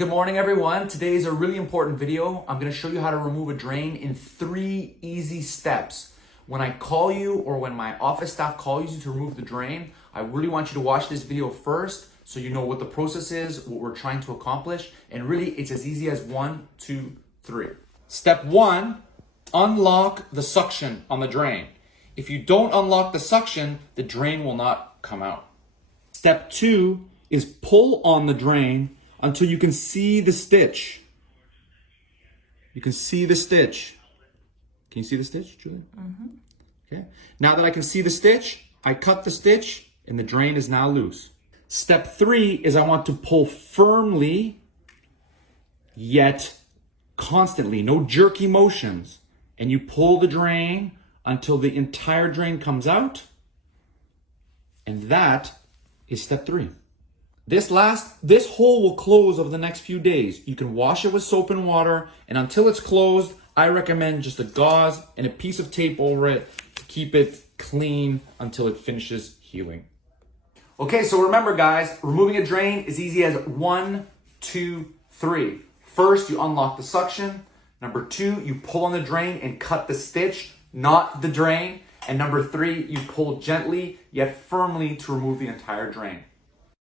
Good morning, everyone. Today is a really important video. I'm going to show you how to remove a drain in 3 easy steps. When I call you or when my office staff calls you to remove the drain, I really want you to watch this video first so you know what the process is, what we're trying to accomplish, and really it's as easy as 1, 2, 3. Step 1, unlock the suction on the drain. If you don't unlock the suction, the drain will not come out. Step 2 is pull on the drain until you can see the stitch. You can see the stitch. Can you see the stitch, Julie? Mm-hmm. Okay. Now that I can see the stitch, I cut the stitch and the drain is now loose. Step 3 is I want to pull firmly, yet constantly, no jerky motions. And you pull the drain until the entire drain comes out. And that is step 3. This hole will close over the next few days. You can wash it with soap and water, and until it's closed, I recommend just a gauze and a piece of tape over it to keep it clean until it finishes healing. Okay, so remember guys, removing a drain is easy as 1, 2, 3. First, you unlock the suction. Number 2, you pull on the drain and cut the stitch, not the drain. And number 3, you pull gently yet firmly to remove the entire drain.